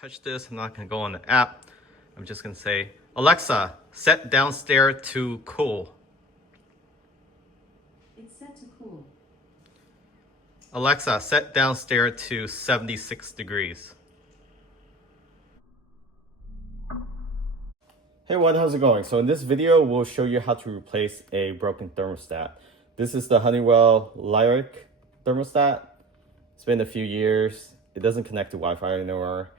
touch this. I'm not gonna go on the app. I'm just gonna say, Alexa, set downstairs to cool. It's set to cool. Alexa, set downstairs to 76 degrees. Hey everyone, how's it going? So in this video, we'll show you how to replace a broken thermostat. This is the Honeywell Lyric thermostat. It's been a few years. It doesn't connect to Wi-Fi anymore.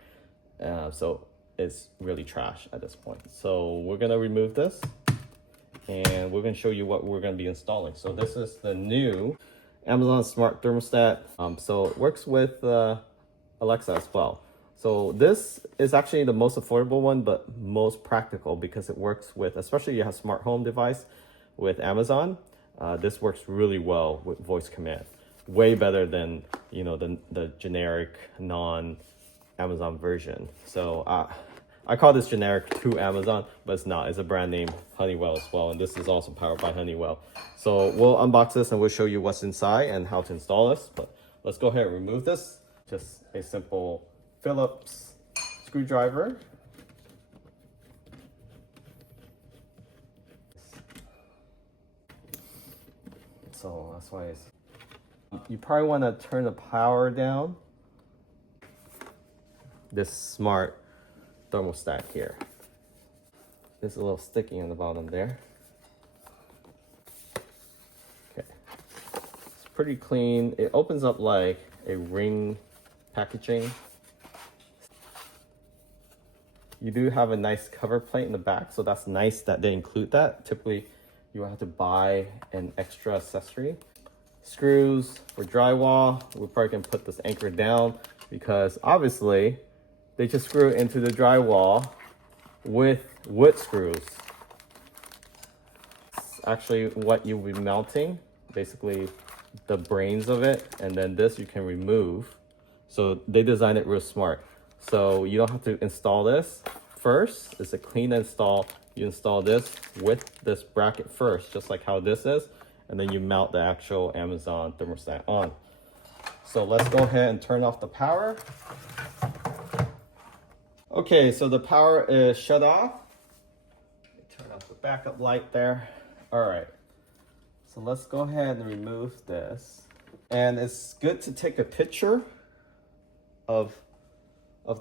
So it's really trash at this point. So we're gonna remove this and we're gonna show you what we're gonna be installing. So this is the new Amazon Smart Thermostat. So it works with Alexa as well. So this is actually the most affordable one, but most practical because it works with, especially if you have smart home device with Amazon. This works really well with voice command. Way better than, you know, the generic non-Amazon version. So I call this generic to Amazon, but it's not. It's a brand name Honeywell as well, and this is also powered by Honeywell. So we'll unbox this and we'll show you what's inside and how to install this. But let's go ahead and remove this. Just a simple Phillips screwdriver. So that's why it's... You probably want to turn the power down. This smart thermostat here. There's a little sticky on the bottom there. Okay. It's pretty clean. It opens up like a ring packaging. You do have a nice cover plate in the back, so that's nice that they include that. Typically, you will have to buy an extra accessory. Screws for drywall. We're probably gonna put this anchor down because obviously they just screw into the drywall with wood screws. It's actually what you'll be mounting, basically the brains of it, and then this you can remove. So they designed it real smart. So you don't have to install this first. It's a clean install. You install this with this bracket first, just like how this is, and then you mount the actual Amazon thermostat on. So let's go ahead and turn off the power. Okay, so the power is shut off. Turn off the backup light there. All right, so let's go ahead and remove this. And it's good to take a picture of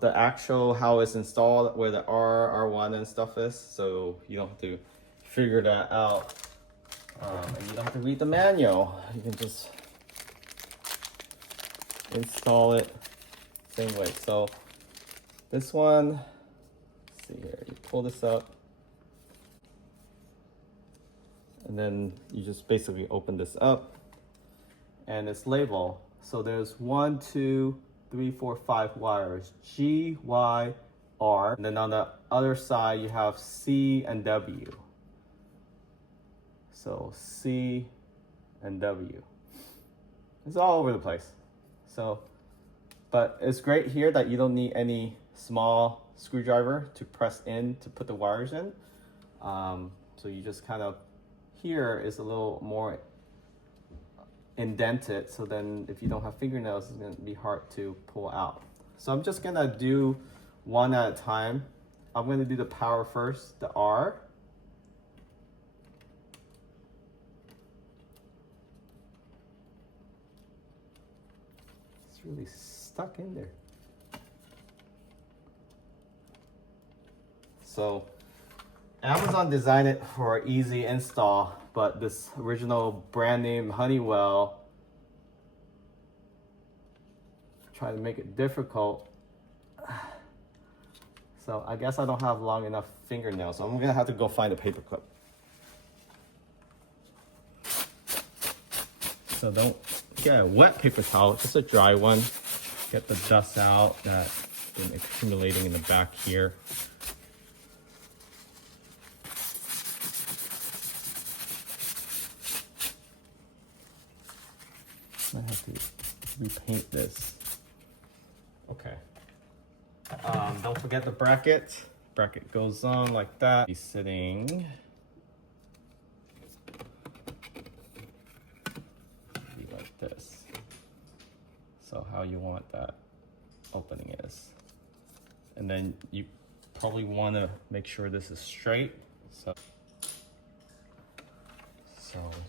the actual how it's installed, where the R1 and stuff is, so you don't have to figure that out. And you don't have to read the manual. You can just install it same way. So this one, let's see here, you pull this up and then you just basically open this up and it's labeled. So there's 1, 2, 3, 4, 5 wires, G, Y, R. And then on the other side, you have C and W. So C and W. It's all over the place. So, but it's great here that you don't need any small screwdriver to press in to put the wires in. So you just kind of, here is a little more indented, so then if you don't have fingernails, it's going to be hard to pull out. So I'm just going to do one at a time. I'm going to do the power first, the R. It's really stuck in there. So Amazon designed it for easy install, but this original brand name Honeywell tried to make it difficult. So I guess I don't have long enough fingernails, so I'm gonna have to go find a paper clip. So don't get a wet paper towel, just a dry one. Get the dust out that's been accumulating in the back here. I have to repaint this. Okay. Don't forget the bracket. Bracket goes on like that. Be sitting. Be like this. So how you want that opening is. And then you probably want to make sure this is straight. So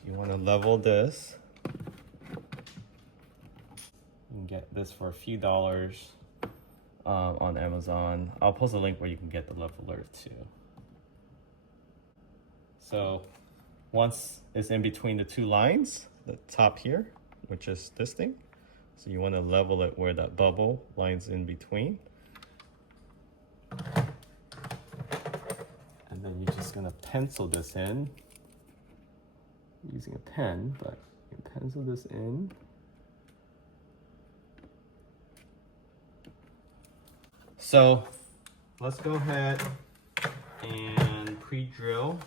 you want to level this. You can get this for a few dollars on Amazon. I'll post a link where you can get the leveler too. So once it's in between the two lines, the top here, which is this thing, so you want to level it where that bubble line's in between. And then you're just gonna pencil this in using a pen, but you can pencil this in. So let's go ahead and pre-drill.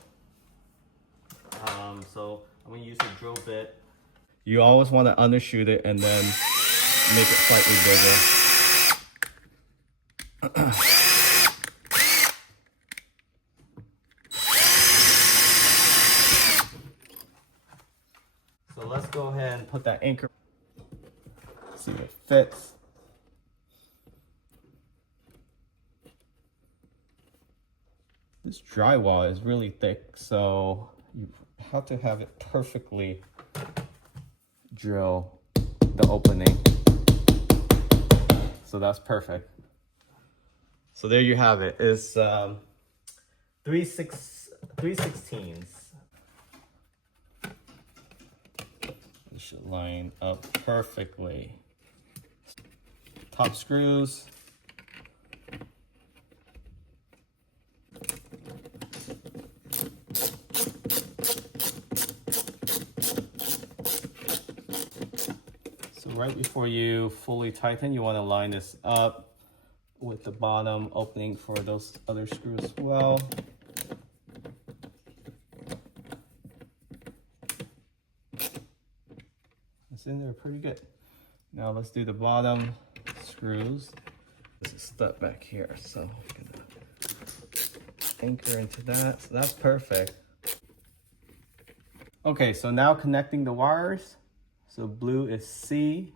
So I'm gonna use a drill bit. You always want to undershoot it and then make it slightly bigger. So let's go ahead and put that anchor. See if it fits. This drywall is really thick, so you have to have it perfectly drill the opening. So that's perfect. So there you have it. It's 3/16. It should line up perfectly. Top screws. So right before you fully tighten, you want to line this up with the bottom opening for those other screws as well. It's in there pretty good. Now let's do the bottom screws. There's a stud back here, so I'm gonna anchor into that. So that's perfect. Okay, so now connecting the wires. So blue is C.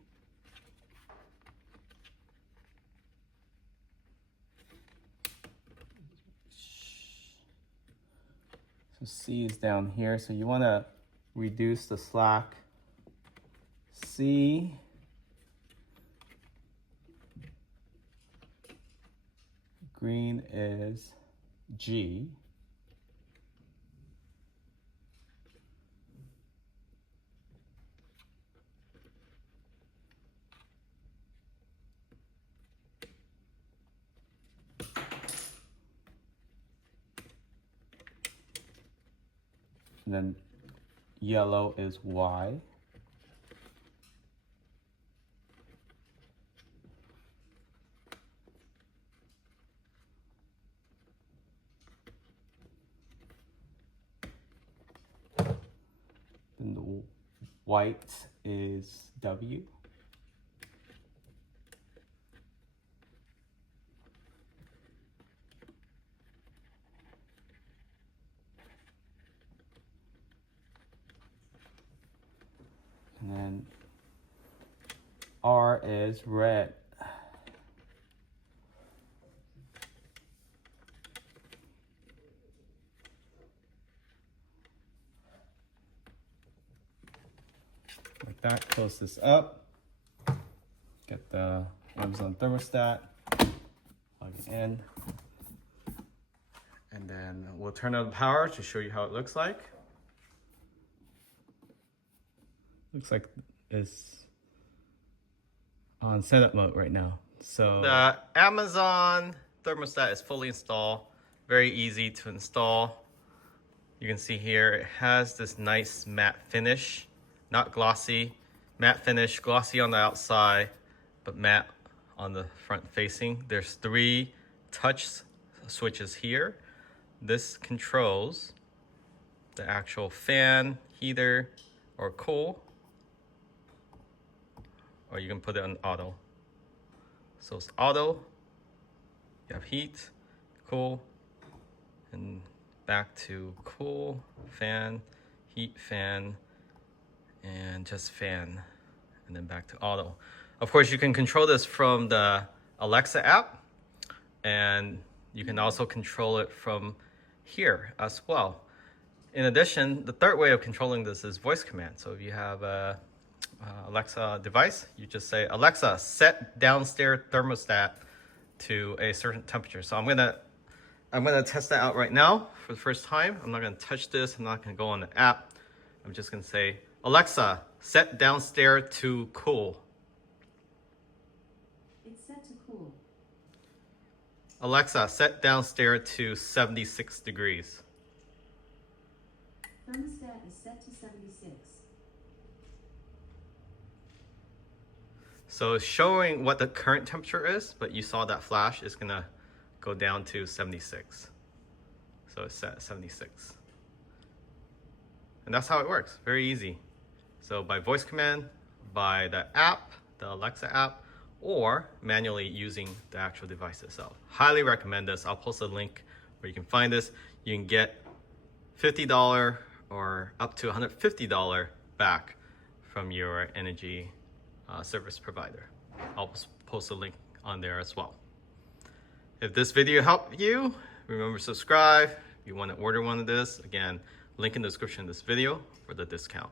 So C is down here, so you want to reduce the slack. C. Green is G. And then yellow is Y. Then the white is W. And then R is red. Like that, close this up. Get the Amazon thermostat, plug it in. And then we'll turn on the power to show you how it looks like. Looks like it's on setup mode right now. So the Amazon thermostat is fully installed. Very easy to install. You can see here it has this nice matte finish, not glossy. Matte finish, glossy on the outside, but matte on the front facing. There's 3 touch switches here. This controls the actual fan, heater, or cool. Or you can put it on auto. So it's auto, you have heat, cool, and back to cool, fan, heat, fan, and just fan, and then back to auto. Of course, you can control this from the Alexa app, and you can also control it from here as well. In addition, the third way of controlling this is voice command. So if you have a Alexa device, you just say, Alexa, set downstairs thermostat to a certain temperature. So I'm gonna test that out right now for the first time. I'm not gonna touch this. I'm not gonna go on the app. I'm just gonna say, Alexa, set downstairs to cool. It's set to cool. Alexa, set downstairs to 76 degrees. Thermostat is set to 76. So it's showing what the current temperature is, but you saw that flash is gonna go down to 76. So it's set at 76. And that's how it works, very easy. So by voice command, by the app, the Alexa app, or manually using the actual device itself. Highly recommend this. I'll post a link where you can find this. You can get $50 or up to $150 back from your energy service provider. I'll post a link on there as well. If this video helped you, remember to subscribe. If you want to order one of this, again, link in the description of this video for the discount.